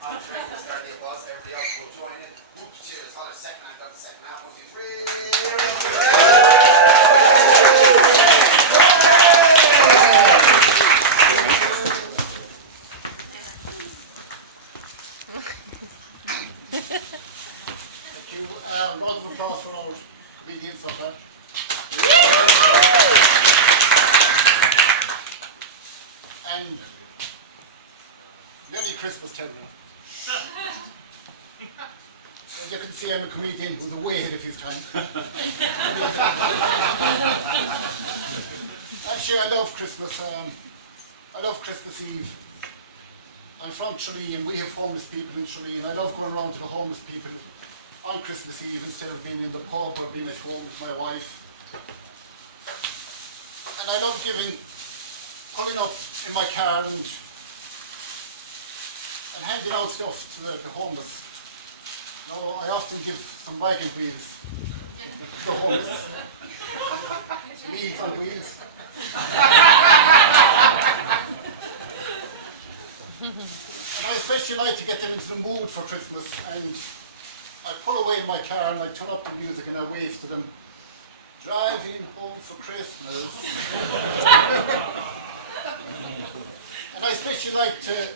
On train to start the bus, everybody else will join in. Whoops, cheers, hold a second, I've got the second half, 1, 2, 3. Thank you. Round of applause for our comedians of that. And Merry Christmas, tell me. As you can see, I'm a comedian who's way ahead of his time. Actually, I love Christmas. I love Christmas Eve. I'm from Tralee and we have homeless people in Tralee, and I love going around to the homeless people on Christmas Eve instead of being in the pub or being at home with my wife. And I love pulling up in my car and handing out stuff to the homeless. I often give some wagon wheels to the homeless. Wheels on wheels. And I especially like to get them into the mood for Christmas, and I pull away in my car and I turn up the music and I wave to them. Driving home for Christmas. And I especially like the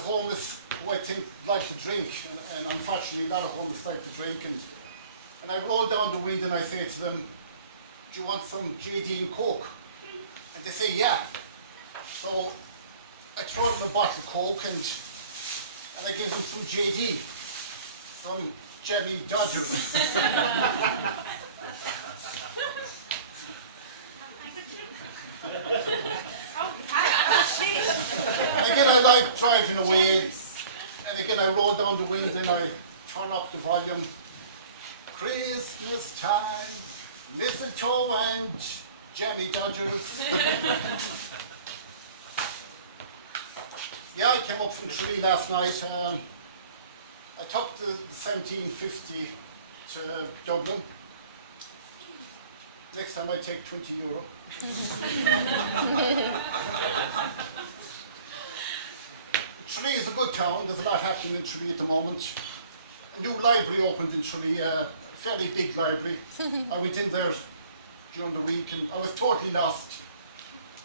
homeless who I think like to drink, and unfortunately a lot of homeless like to drink, and I roll down the window and I say to them, do you want some JD and Coke? And they say yeah. So I throw them a bottle of Coke and I give them some JD, some Jelly Dodgers. And again I like driving away, and again I roll down the window and I turn up the volume. Christmas time, mistletoe and Jelly Dodgers. Yeah, I came up from Tralee last night. I took the 1750 to Dublin. Next time I take €20. Tralee is a good town. There's a lot happening in Tralee at the moment. A new library opened in Tralee, a fairly big library. I went in there during the week and I was totally lost.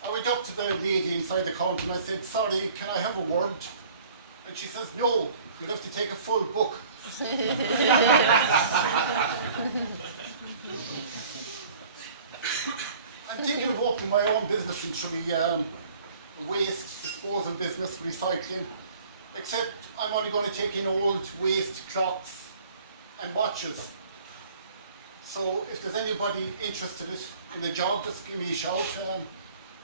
I went up to the lady inside the counter and I said, sorry, can I have a word? And she says, no, you'll have to take a full book. I'm thinking of opening my own business in Tralee, waste disposal business, recycling. Except I'm only going to take in old waste clocks and watches. So if there's anybody interested in the job, just give me a shout.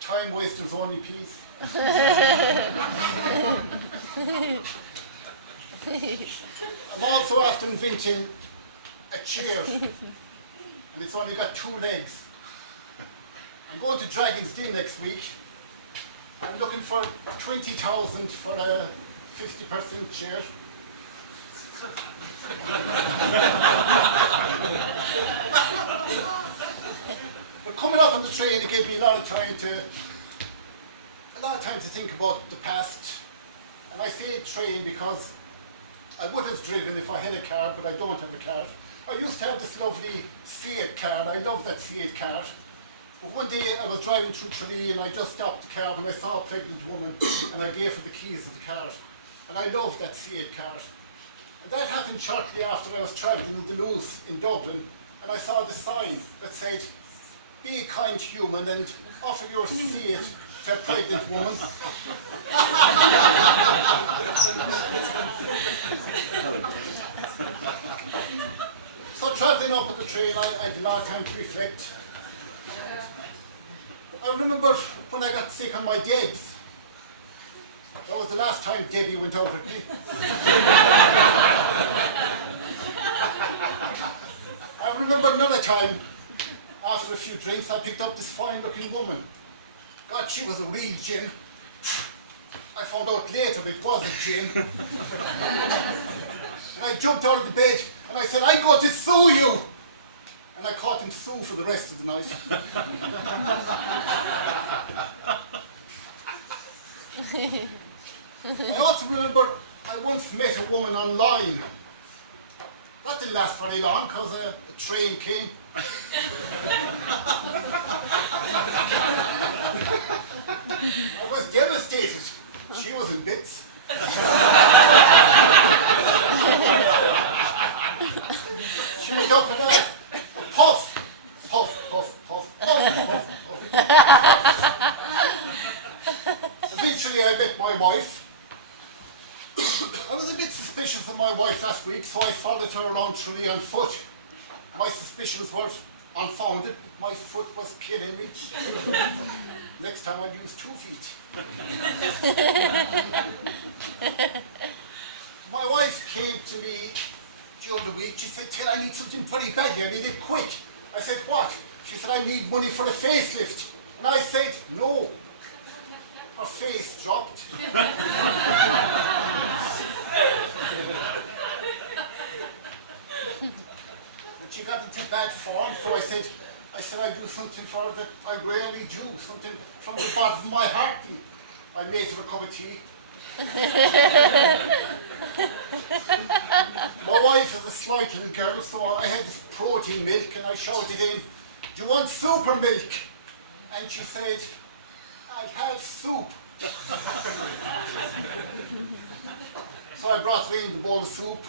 Time wasters only, please. I'm also after inventing a chair, and it's only got 2 legs. I'm going to Dragon's Den next week. I'm looking for 20,000 for a 50% chair. But coming up on the train, it gave me a lot of time to think about the past. And I say train because I would have driven if I had a car, but I don't have a car. I used to have this lovely Seat car. I love that Seat car. But one day I was driving through Tralee and I just stopped the car and I saw a pregnant woman and I gave her the keys of the car. And I loved that Seat car. And that happened shortly after I was travelling with the Lewis in Dublin, and I saw the sign that said, be a kind human and offer your Seat to a pregnant woman. So travelling up at the train, I had a lot of time to reflect. I remember when I got sick on my Debs. That was the last time Debbie went out with me. I remember another time, after a few drinks, I picked up this fine-looking woman. God, she was a real gem. I found out later it wasn't gin. And I jumped out of the bed and I said, I'm going to sue you. And I caught him sue for the rest of the night. I also remember I once once met a woman online. That didn't last very long because a train came. I was devastated. She was in bits. She went up and puff, puff, puff, puff, puff, puff, puff. Eventually I met my wife. I was a bit suspicious of my wife last week, so I followed her around Tralee on foot. My suspicions were unfounded. My foot was killing me. Next time I'd use 2 feet. My wife came to me during the week. She said, "Ted, I need something very badly. I need it quick." I said, "What?" She said, "I need money for a facelift." And I said, "No." Her face dropped. She got into bad form, so I said I'd do something for her that I rarely do, something from the bottom of my heart. And I made her a cup of tea. My wife is a slight little girl, so I had this protein milk and I shouted in, "Do you want super milk?" And she said, "I'll have soup." So I brought her in the bowl of soup.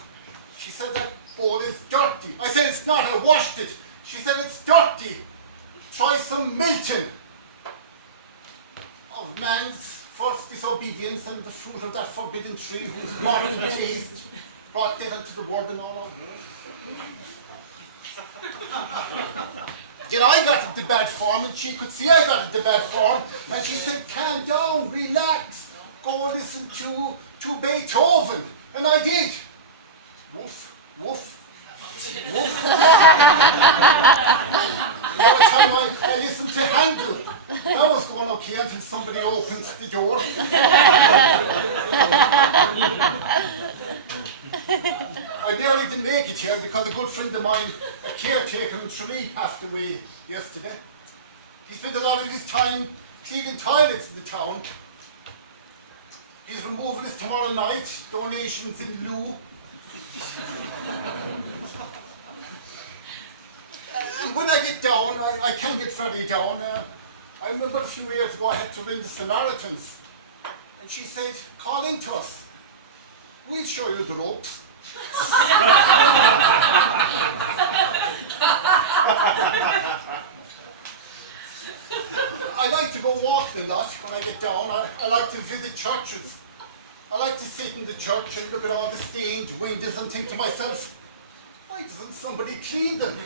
She said, "That bowl is dirty." I said, "It's not, I washed it." She said, "It's dirty. Try some Milton." Of man's first disobedience and the fruit of that forbidden tree whose rotten taste brought death unto the world and all our Then I got into bad form and she could see I got into bad form and she said, "Calm down, relax, go listen to Beethoven." And I did. Woof, woof, woof. Every time I listened to Handel, that was going okay until somebody opened the door. I barely didn't make it here because a good friend of mine, a caretaker in Tralee, passed away yesterday. He spent a lot of his time cleaning toilets in the town. His removal is tomorrow night, donations in lieu. And when I get down, I can't get very down. I remember a few years ago I had to ring the Samaritans. And she said, "Call in to us. We'll show you the ropes." I like to go walking a lot when I get down. I like to visit churches. I like to sit in the church and look at all the stained windows and think to myself, why doesn't somebody clean them?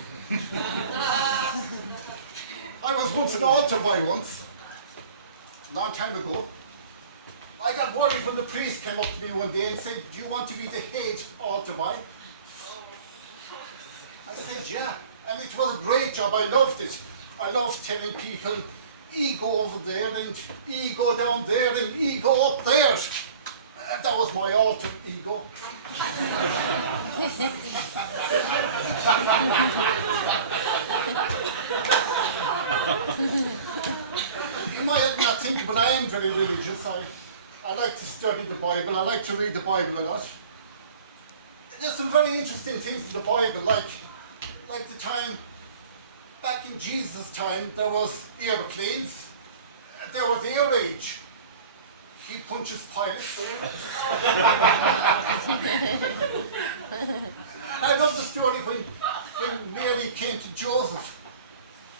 I was once an altar boy once, a long time ago. I got worried when the priest came up to me one day and said, "Do you want to be the head altar boy?" I said, "Yeah." And it was a great job. I loved it. I loved telling people, "Ego over there and ego down there and ego up there." That was my altar ego. You might not think it, but I am very religious. I like to study the Bible. I like to read the Bible a lot. There's some very interesting things in the Bible, like the time, back in Jesus' time, there was airplanes, there was air rage. He punches Pilate. I love the story when Mary came to Joseph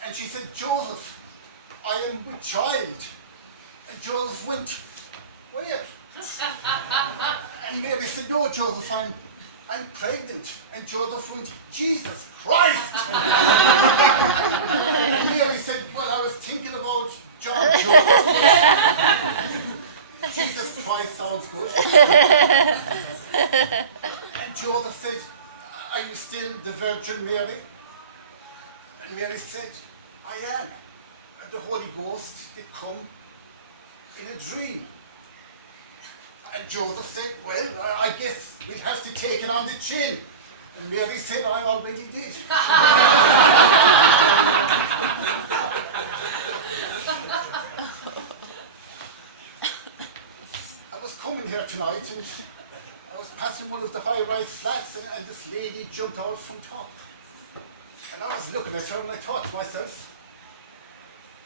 and she said, "Joseph, I am with child." And Joseph went, "Where?" And Mary said, "No, Joseph, I'm pregnant." And Joseph went, "Jesus Christ!" And Mary said, "Well, I was thinking about John Joseph." Jesus Christ sounds good. And Joseph said, "Are you still the Virgin Mary?" And Mary said, "I am." And the Holy Ghost did come in a dream. And Joseph said, "Well, I guess we'll have to take it on the chin." And Mary said, "I already did." I was coming here tonight and I I was passing one of the high-rise flats and this lady jumped out from top. And I was looking at her and I thought to myself,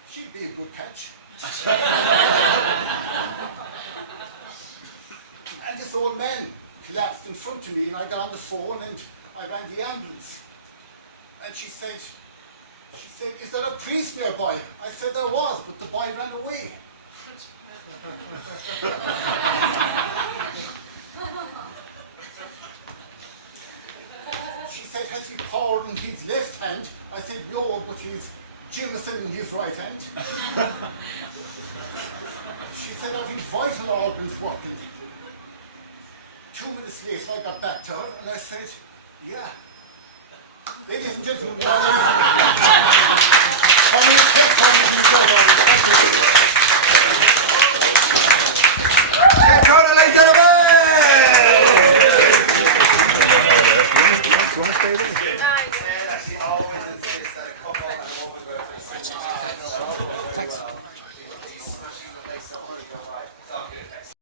she'd be a good catch. And this old man collapsed in front of me and I got on the phone and I rang the ambulance. And she said, is there a priest nearby? I said there was, but the boy ran away. She said, has he power in his left hand? I said, no, but he's Jimison in his right hand. She said, are his vital organs working? 2 minutes later, I got back to her and I said, yeah. Ladies and gentlemen, how many